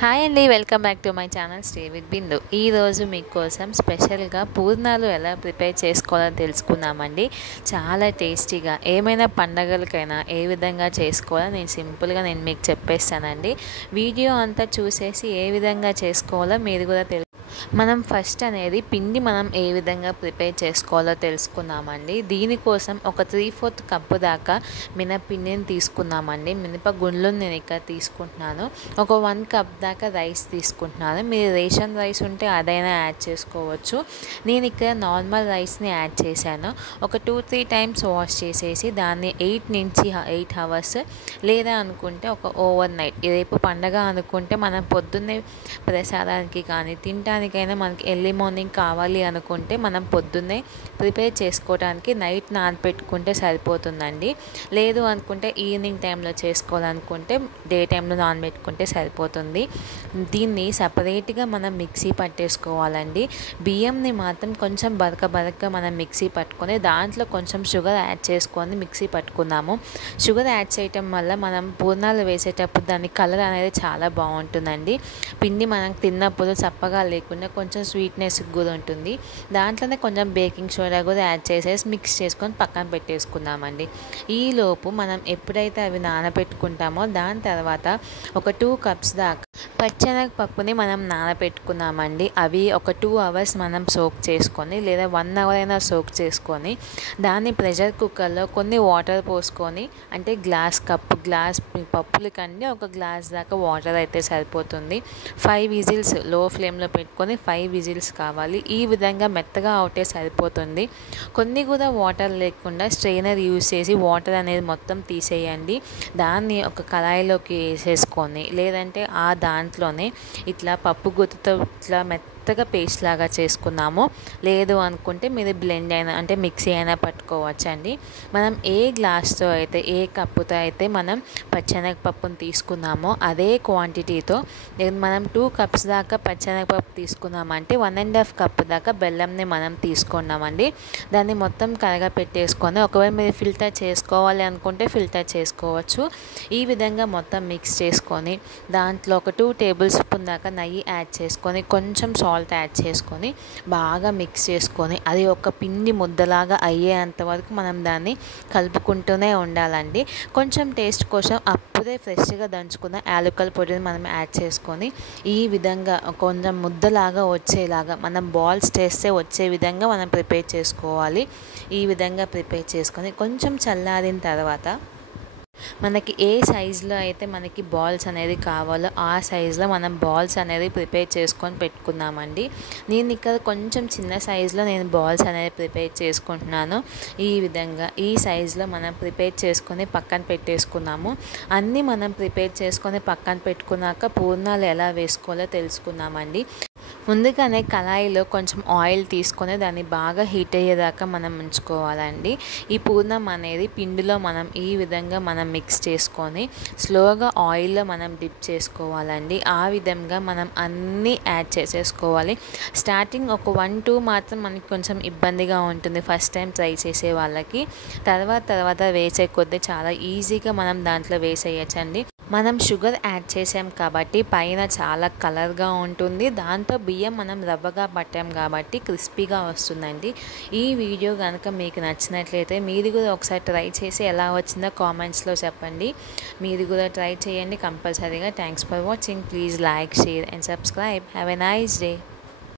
Hi అండి, welcome back to my channel stay with Bindu. ఈరోజు మీకోసం స్పెషల్గా పూర్ణాలు ఎలా ప్రిపేర్ చేసుకోవాలో తెలుసుకుందామండి. చాలా టేస్టీగా ఏమైనా పండగలకైనా ఏ విధంగా చేసుకోవాలో నేను సింపుల్గా మీకు చెప్పేస్తానండి. వీడియో అంతా చూసేసి ఏ విధంగా చేసుకోవాలో మీరు కూడా మనం ఫస్ట్ అనేది పిండి మనం ఏ విధంగా ప్రిపేర్ చేసుకోవాలో తెలుసుకుందామండి. దీనికోసం ఒక 3/4 కప్పు దాకా మినపిండిని తీసుకున్నామండి. మినప గుండ్లు నేను ఇక్కడ తీసుకుంటున్నాను. ఒక 1 కప్ దాకా రైస్ తీసుకుంటున్నాను. మీరు రేషన్ రైస్ ఉంటే అదైనా యాడ్ చేసుకోవచ్చు. నేను ఇక్కడ నార్మల్ రైస్ని యాడ్ చేశాను. ఒక 2-3 టైమ్స్ వాష్ చేసేసి దాన్ని 8 నుంచి 8 అవర్స్ లేదా అనుకుంటే ఒక ఓవర్ నైట్, రేపు పండగ అనుకుంటే మనం పొద్దున్నే ప్రసాదానికి కానీ తినడానికైనా మనకి ఎర్లీ మార్నింగ్ కావాలి అనుకుంటే మనం పొద్దున్నే ప్రిపేర్ చేసుకోవడానికి నైట్ నానబెట్టుకుంటే సరిపోతుందండి. లేదు అనుకుంటే ఈవినింగ్ టైంలో చేసుకోవాలనుకుంటే డే టైంలో నానబెట్టుకుంటే సరిపోతుంది. దీన్ని సపరేట్గా మనం మిక్సీ పట్టేసుకోవాలండి. బియ్యంని మాత్రం కొంచెం బరకగా మనం మిక్సీ పట్టుకొని దాంట్లో కొంచెం షుగర్ యాడ్ చేసుకొని మిక్సీ పట్టుకున్నాము. షుగర్ యాడ్ చేయటం వల్ల మనం పూర్ణాలు వేసేటప్పుడు దాని కలర్ అనేది చాలా బాగుంటుందండి. పిండి మనం తిన్నప్పుడు చప్పగా లేకుండా కొంచెం స్వీట్నెస్ కూడా ఉంటుంది. దాంట్లోనే కొంచెం బేకింగ్ సోడా కూడా యాడ్ చేసేసి మిక్స్ చేసుకొని పక్కన పెట్టేసుకుందామండి. ఈలోపు మనం ఎప్పుడైతే అవి నానబెట్టుకుంటామో దాని తర్వాత ఒక 2 కప్స్ దాకా పచ్చెనగపప్పుని మనం నానబెట్టుకున్నామండి. అవి ఒక 2 అవర్స్ మనం సోక్ చేసుకొని లేదా 1 అవర్ అయినా సోక్ చేసుకొని దాన్ని ప్రెషర్ కుక్కర్లో కొన్ని వాటర్ పోసుకొని, అంటే గ్లాస్ పప్పుల కంటే ఒక గ్లాస్ దాకా వాటర్ అయితే సరిపోతుంది. 5 విజిల్స్ లో ఫ్లేమ్లో పెట్టుకొని 5 విజిల్స్ కావాలి. ఈ విధంగా మెత్తగా అవుతే సరిపోతుంది. కొన్ని కూడా వాటర్ లేకుండా స్ట్రెయినర్ యూజ్ చేసి వాటర్ అనేది మొత్తం తీసేయండి. దాన్ని ఒక కళాయిలోకి వేసేసుకొని లేదంటే దాంట్లోనే ఇట్లా పప్పు గుత్తుతో ఇట్లా మెత్తగా పేస్ట్ లాగా చేసుకున్నాము. లేదు అనుకుంటే మీరు బ్లెండ్ అయినా అంటే మిక్సీ అయినా పట్టుకోవచ్చండి. మనం ఏ గ్లాస్తో అయితే ఏ కప్పుతో అయితే మనం పచ్చెనగపప్పును తీసుకున్నామో అదే క్వాంటిటీతో మనం 2 కప్స్ దాకా పచ్చెనగపప్పు తీసుకున్నామంటే 1.5 కప్ దాకా బెల్లంని మనం తీసుకున్నామండి. దాన్ని మొత్తం కరగపెట్టేసుకొని ఒకవేళ మీరు ఫిల్టర్ చేసుకోవాలి అనుకుంటే ఫిల్టర్ చేసుకోవచ్చు. ఈ విధంగా మొత్తం మిక్స్ చేసుకొని దాంట్లో ఒక 2 టేబుల్ స్పూన్ దాకా నెయ్యి యాడ్ చేసుకొని కొంచెం సాల్ట్ యాడ్ చేసుకొని బాగా మిక్స్ చేసుకొని అది ఒక పిండి ముద్దలాగా అయ్యేంత వరకు మనం దాన్ని కలుపుకుంటూనే ఉండాలండి. కొంచెం టేస్ట్ కోసం అప్పుడే ఫ్రెష్గా దంచుకున్న యాలకుల పొడిని మనం యాడ్ చేసుకొని ఈ విధంగా కొంచెం ముద్దలాగా వచ్చేలాగా మనం బాల్స్ చేస్తే వచ్చే విధంగా మనం ప్రిపేర్ చేసుకోవాలి. ఈ విధంగా ప్రిపేర్ చేసుకొని కొంచెం చల్లారిన తర్వాత మనకి ఏ సైజులో అయితే మనకి బాల్స్ అనేది కావాలో ఆ సైజులో మనం బాల్స్ అనేది ప్రిపేర్ చేసుకొని పెట్టుకుందామండి. నేను ఇక్కడ కొంచెం చిన్న సైజులో బాల్స్ అనేది ప్రిపేర్ చేసుకుంటున్నాను. ఈ విధంగా ఈ సైజులో మనం ప్రిపేర్ చేసుకొని పక్కన పెట్టేసుకున్నాము. అన్నీ మనం ప్రిపేర్ చేసుకొని పక్కన పెట్టుకున్నాక పూర్ణాలు ఎలా వేసుకోవాలో తెలుసుకుందామండి. ముందుగానే కళాయిలో కొంచెం ఆయిల్ తీసుకొని దాన్ని బాగా హీట్ అయ్యేదాకా మనం ఉంచుకోవాలండి. ఈ పూర్ణం అనేది పిండిలో మనం ఈ విధంగా మనం మిక్స్ చేసుకొని స్లోగా ఆయిల్లో మనం డిప్ చేసుకోవాలండి. ఆ విధంగా మనం అన్నీ యాడ్ చేసేసుకోవాలి. స్టార్టింగ్ ఒక 1-2 మాత్రం మనకి కొంచెం ఇబ్బందిగా ఉంటుంది ఫస్ట్ టైం ట్రై చేసే వాళ్ళకి. తర్వాత వేసే కొద్దీ చాలా ఈజీగా మనం దాంట్లో వేసేయచ్చండి. మనం షుగర్ యాడ్ చేసాం కాబట్టి పైన చాలా కలర్గా ఉంటుంది. దాంతో బియ్యం మనం రవ్వగా పట్టాం కాబట్టి క్రిస్పీగా వస్తుందండి. ఈ వీడియో కనుక మీకు నచ్చినట్లయితే మీరు కూడా ఒకసారి ట్రై చేసి ఎలా వచ్చిందో కామెంట్స్లో చెప్పండి. మీరు కూడా ట్రై చేయండి కంపల్సరీగా. Thanks for watching. Please like, share and subscribe. Have a nice day.